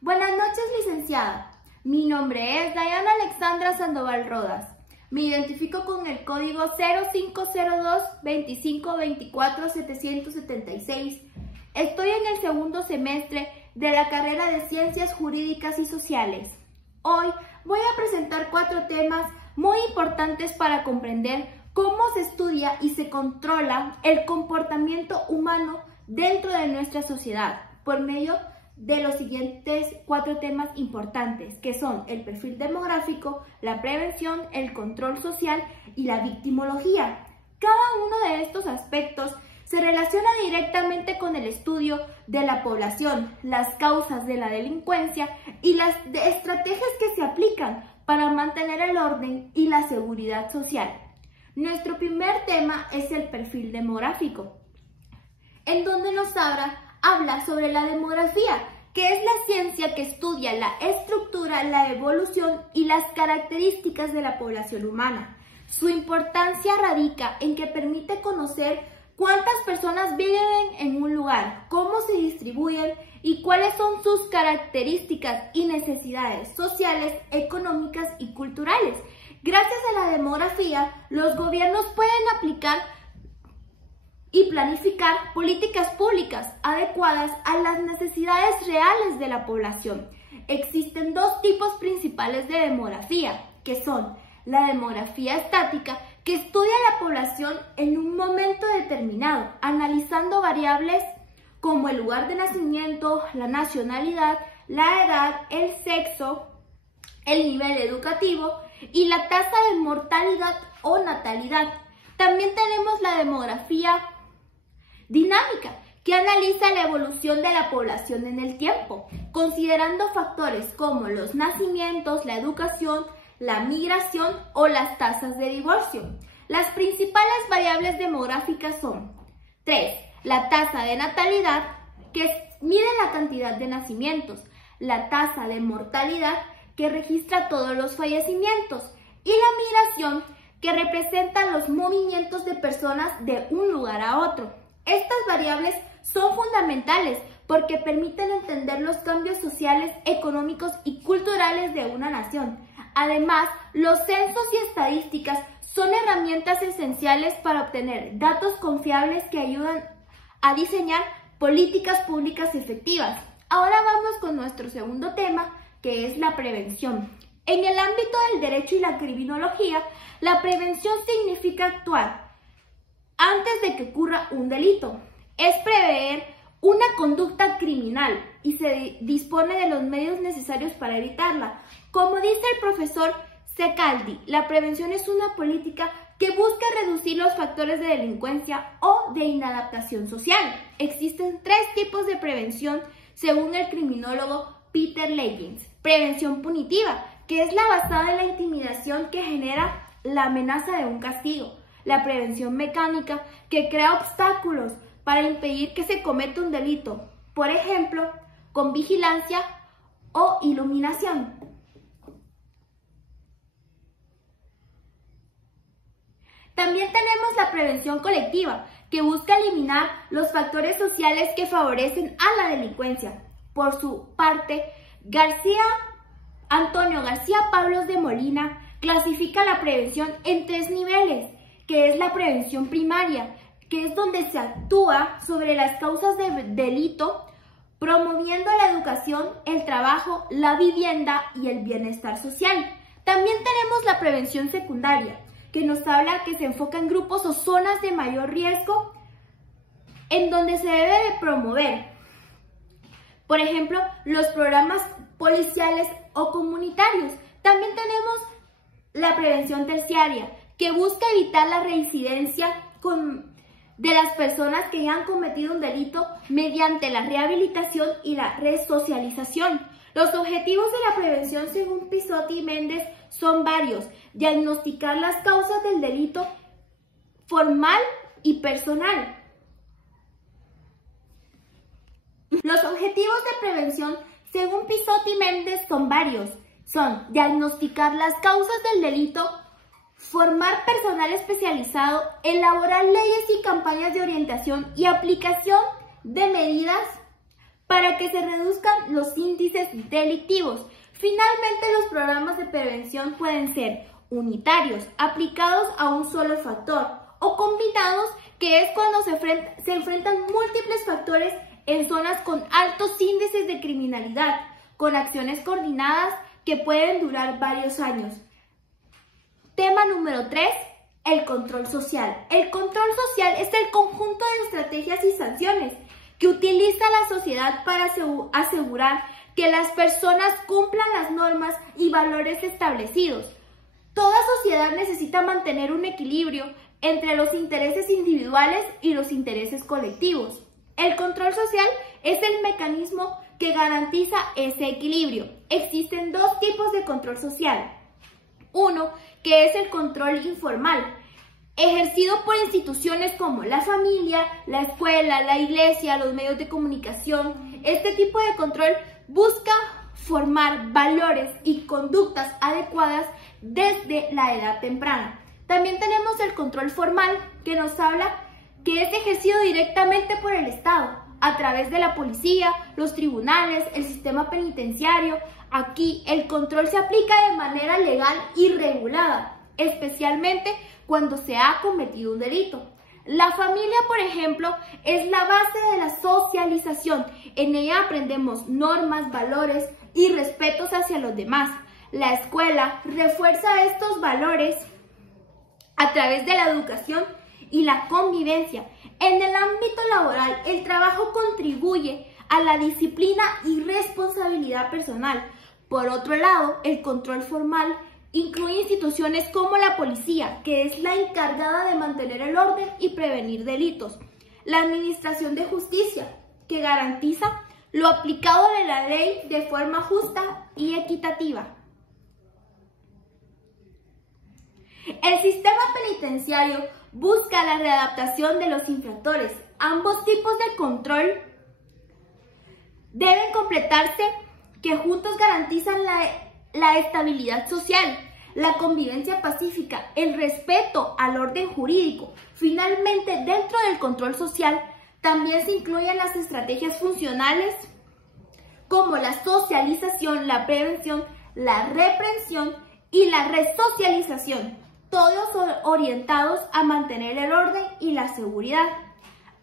Buenas noches, licenciada. Mi nombre es Dayana Alexandra Sandoval Rodas. Me identifico con el código 0502-2524-776. Estoy en el segundo semestre de la carrera de Ciencias Jurídicas y Sociales. Hoy voy a presentar 4 temas muy importantes para comprender cómo se estudia y se controla el comportamiento humano dentro de nuestra sociedad por medio de los siguientes 4 temas importantes, que son el perfil demográfico, la prevención, el control social y la victimología. Cada uno de estos aspectos se relaciona directamente con el estudio de la población, las causas de la delincuencia y las estrategias que se aplican para mantener el orden y la seguridad social. Nuestro primer tema es el perfil demográfico, en donde nos habla sobre la demografía, que es la ciencia que estudia la estructura, la evolución y las características de la población humana. Su importancia radica en que permite conocer cuántas personas viven en un lugar, cómo se distribuyen y cuáles son sus características y necesidades sociales, económicas y culturales. Gracias a la demografía, los gobiernos pueden aplicar y planificar políticas públicas adecuadas a las necesidades reales de la población. Existen 2 tipos principales de demografía, que son la demografía estática, que estudia la población en un momento determinado, analizando variables como el lugar de nacimiento, la nacionalidad, la edad, el sexo, el nivel educativo y la tasa de mortalidad o natalidad. También tenemos la demografía dinámica, que analiza la evolución de la población en el tiempo, considerando factores como los nacimientos, la educación, la migración o las tasas de divorcio. Las principales variables demográficas son 3. La tasa de natalidad, que mide la cantidad de nacimientos, la tasa de mortalidad, que registra todos los fallecimientos, y la migración, que representa los movimientos de personas de un lugar a otro. Estas variables son fundamentales porque permiten entender los cambios sociales, económicos y culturales de una nación. Además, los censos y estadísticas son herramientas esenciales para obtener datos confiables que ayudan a diseñar políticas públicas efectivas. Ahora vamos con nuestro segundo tema, que es la prevención. En el ámbito del derecho y la criminología, la prevención significa actuar antes de que ocurra un delito. Es prever una conducta criminal y se dispone de los medios necesarios para evitarla. Como dice el profesor Secaldi, la prevención es una política que busca reducir los factores de delincuencia o de inadaptación social. Existen 3 tipos de prevención según el criminólogo Peter Leggins. Prevención punitiva, que es la basada en la intimidación que genera la amenaza de un castigo. La prevención mecánica, que crea obstáculos para impedir que se cometa un delito, por ejemplo, con vigilancia o iluminación. También tenemos la prevención colectiva, que busca eliminar los factores sociales que favorecen a la delincuencia. Por su parte, Antonio García Pablos de Molina clasifica la prevención en 3 niveles, que es la prevención primaria, que es donde se actúa sobre las causas del delito, promoviendo la educación, el trabajo, la vivienda y el bienestar social. También tenemos la prevención secundaria, que nos habla que se enfoca en grupos o zonas de mayor riesgo, en donde se debe de promover, por ejemplo, los programas policiales o comunitarios. También tenemos la prevención terciaria, que busca evitar la reincidencia de las personas que ya han cometido un delito mediante la rehabilitación y la resocialización. Los objetivos de la prevención, según Pisotti y Méndez, son varios: diagnosticar las causas del delito formal y personal. Los objetivos de prevención, según Pisotti y Méndez, son varios. Son diagnosticar las causas del delito, formar personal especializado, elaborar leyes y campañas de orientación y aplicación de medidas para que se reduzcan los índices delictivos. Finalmente, los programas de prevención pueden ser unitarios, aplicados a un solo factor, o combinados, que es cuando se enfrentan múltiples factores en zonas con altos índices de criminalidad, con acciones coordinadas que pueden durar varios años. Tema número 3. El control social. El control social es el conjunto de estrategias y sanciones que utiliza la sociedad para asegurar que las personas cumplan las normas y valores establecidos. Toda sociedad necesita mantener un equilibrio entre los intereses individuales y los intereses colectivos. El control social es el mecanismo que garantiza ese equilibrio. Existen dos tipos de control social. Uno, que es el control informal, ejercido por instituciones como la familia, la escuela, la iglesia, los medios de comunicación. Este tipo de control busca formar valores y conductas adecuadas desde la edad temprana. También tenemos el control formal, que nos habla que es ejercido directamente por el Estado, a través de la policía, los tribunales, el sistema penitenciario. Aquí el control se aplica de manera legal y regulada, especialmente cuando se ha cometido un delito. La familia, por ejemplo, es la base de la socialización. En ella aprendemos normas, valores y respetos hacia los demás. La escuela refuerza estos valores a través de la educación y la convivencia. En el ámbito laboral, el trabajo contribuye a la disciplina y responsabilidad personal. Por otro lado, el control formal incluye instituciones como la policía, que es la encargada de mantener el orden y prevenir delitos. La administración de justicia, que garantiza lo aplicado de la ley de forma justa y equitativa. El sistema penitenciario busca la readaptación de los infractores. Ambos tipos de control deben completarse, que juntos garantizan la estabilidad social, la convivencia pacífica, el respeto al orden jurídico. Finalmente, dentro del control social también se incluyen las estrategias funcionales como la socialización, la prevención, la reprensión y la resocialización, todos orientados a mantener el orden y la seguridad.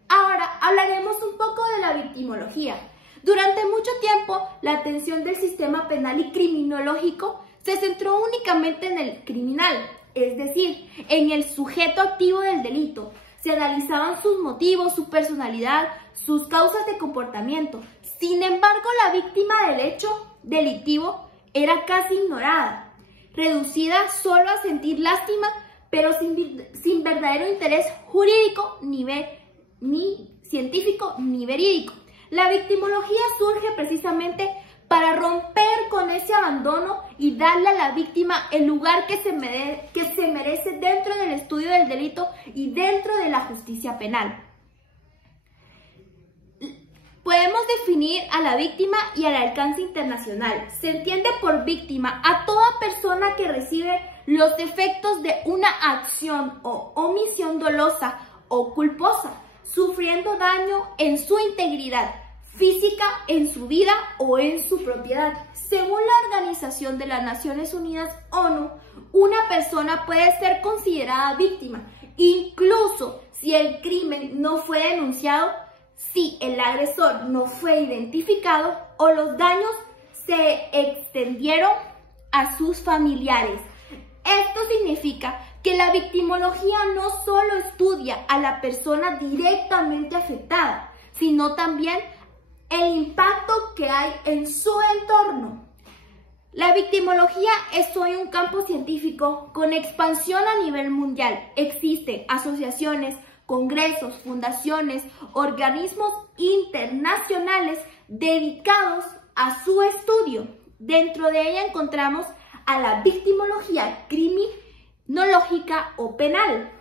Ahora hablaremos un poco de la victimología. Durante mucho tiempo, la atención del sistema penal y criminológico se centró únicamente en el criminal, es decir, en el sujeto activo del delito. Se analizaban sus motivos, su personalidad, sus causas de comportamiento. Sin embargo, la víctima del hecho delictivo era casi ignorada, reducida solo a sentir lástima, pero sin verdadero interés jurídico, ni científico, ni verídico. La victimología surge precisamente para romper con ese abandono y darle a la víctima el lugar que se merece dentro del estudio del delito y dentro de la justicia penal. Podemos definir a la víctima y al alcance internacional. Se entiende por víctima a toda persona que recibe los efectos de una acción o omisión dolosa o culposa, sufriendo daño en su integridad física, en su vida o en su propiedad. Según la Organización de las Naciones Unidas, ONU, una persona puede ser considerada víctima, incluso si el crimen no fue denunciado, si el agresor no fue identificado o los daños se extendieron a sus familiares. Esto significa que la victimología no solo estudia a la persona directamente afectada, sino también el impacto que hay en su entorno. La victimología es hoy un campo científico con expansión a nivel mundial. Existen asociaciones, congresos, fundaciones, organismos internacionales dedicados a su estudio. Dentro de ella encontramos a la victimología criminológica o penal,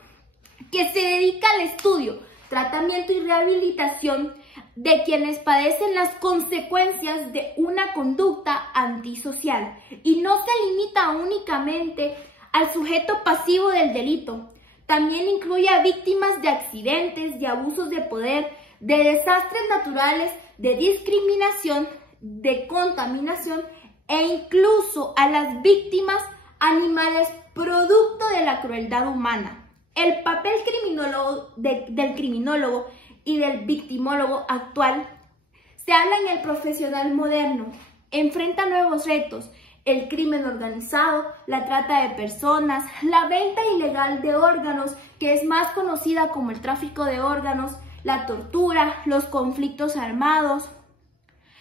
que se dedica al estudio, tratamiento y rehabilitación de quienes padecen las consecuencias de una conducta antisocial, y no se limita únicamente al sujeto pasivo del delito. También incluye a víctimas de accidentes, de abusos de poder, de desastres naturales, de discriminación, de contaminación e incluso a las víctimas animales producto de la crueldad humana. El papel del criminólogo y del victimólogo actual se habla en el profesional moderno. Enfrenta nuevos retos: el crimen organizado, la trata de personas, la venta ilegal de órganos, que es más conocida como el tráfico de órganos, la tortura, los conflictos armados,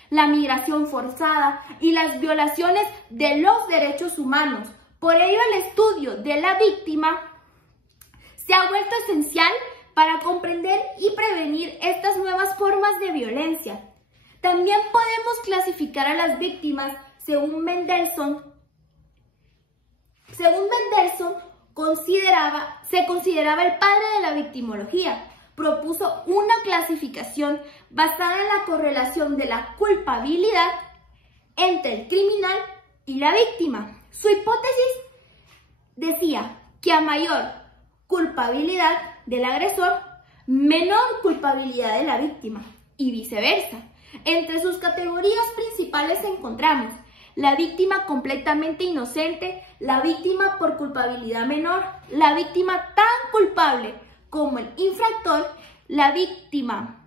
la migración forzada y las violaciones de los derechos humanos. Por ello, el estudio de la víctima se ha vuelto esencial para comprender y prevenir estas nuevas formas de violencia. También podemos clasificar a las víctimas según Mendelssohn. Se consideraba el padre de la victimología. Propuso una clasificación basada en la correlación de la culpabilidad entre el criminal y la víctima. Su hipótesis decía que a mayor culpabilidad del agresor, menor culpabilidad de la víctima y viceversa. Entre sus categorías principales encontramos la víctima completamente inocente, la víctima por culpabilidad menor, la víctima tan culpable como el infractor, la víctima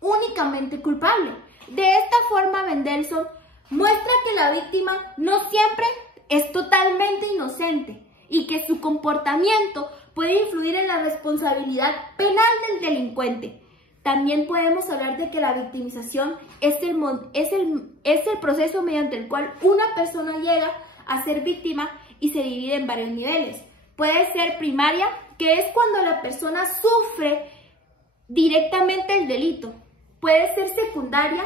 únicamente culpable. De esta forma, Mendelssohn muestra que la víctima no siempre es totalmente inocente y que su comportamiento puede influir en la responsabilidad penal del delincuente. También podemos hablar de que la victimización es el proceso mediante el cual una persona llega a ser víctima y se divide en varios niveles. Puede ser primaria, que es cuando la persona sufre directamente el delito. Puede ser secundaria,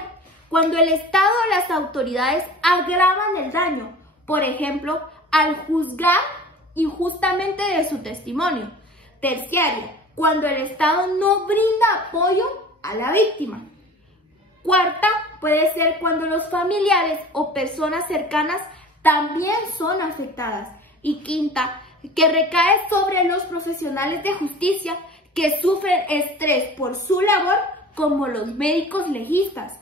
cuando el Estado o las autoridades agravan el daño, por ejemplo, al juzgar injustamente de su testimonio. Terciaria, cuando el Estado no brinda apoyo a la víctima. Cuarta, puede ser cuando los familiares o personas cercanas también son afectadas. Y quinta, que recae sobre los profesionales de justicia que sufren estrés por su labor, como los médicos legistas.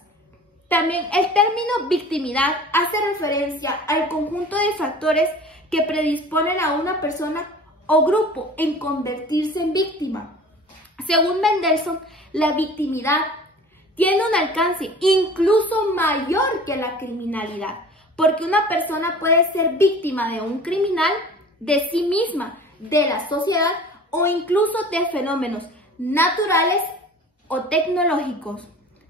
También el término victimidad hace referencia al conjunto de factores que predisponen a una persona o grupo en convertirse en víctima. Según Mendelssohn, la victimidad tiene un alcance incluso mayor que la criminalidad, porque una persona puede ser víctima de un criminal, de sí misma, de la sociedad o incluso de fenómenos naturales o tecnológicos.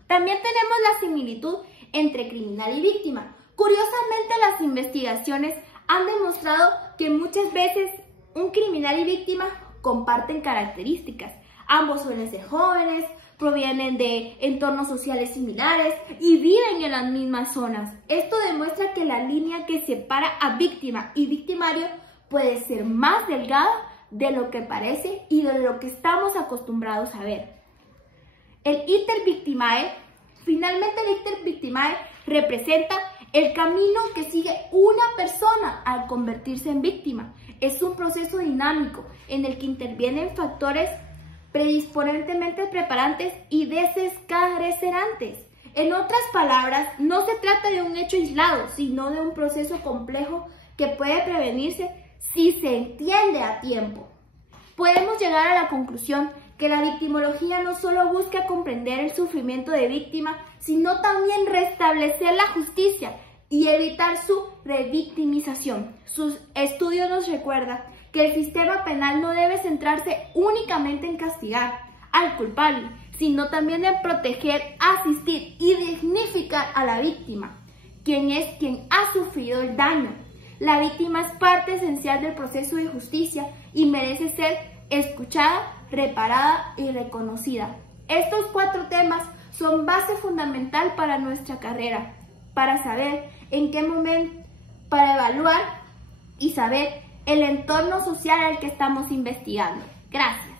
También tenemos la similitud entre criminal y víctima. Curiosamente, las investigaciones han demostrado que muchas veces un criminal y víctima comparten características. Ambos suelen ser jóvenes, provienen de entornos sociales similares y viven en las mismas zonas. Esto demuestra que la línea que separa a víctima y victimario puede ser más delgada de lo que parece y de lo que estamos acostumbrados a ver. El iter victimae, finalmente el iter victimae representa el camino que sigue una persona al convertirse en víctima. Es un proceso dinámico en el que intervienen factores predisponentemente preparantes y desescarcerantes. En otras palabras, no se trata de un hecho aislado, sino de un proceso complejo que puede prevenirse si se entiende a tiempo. Podemos llegar a la conclusión que la victimología no solo busca comprender el sufrimiento de víctima, sino también restablecer la justicia y evitar su revictimización. Su estudio nos recuerda que el sistema penal no debe centrarse únicamente en castigar al culpable, sino también en proteger, asistir y dignificar a la víctima, quien ha sufrido el daño. La víctima es parte esencial del proceso de justicia y merece ser escuchada, reparada y reconocida. Estos 4 temas son base fundamental para nuestra carrera, para saber en qué momento, para evaluar y saber el entorno social al que estamos investigando. Gracias.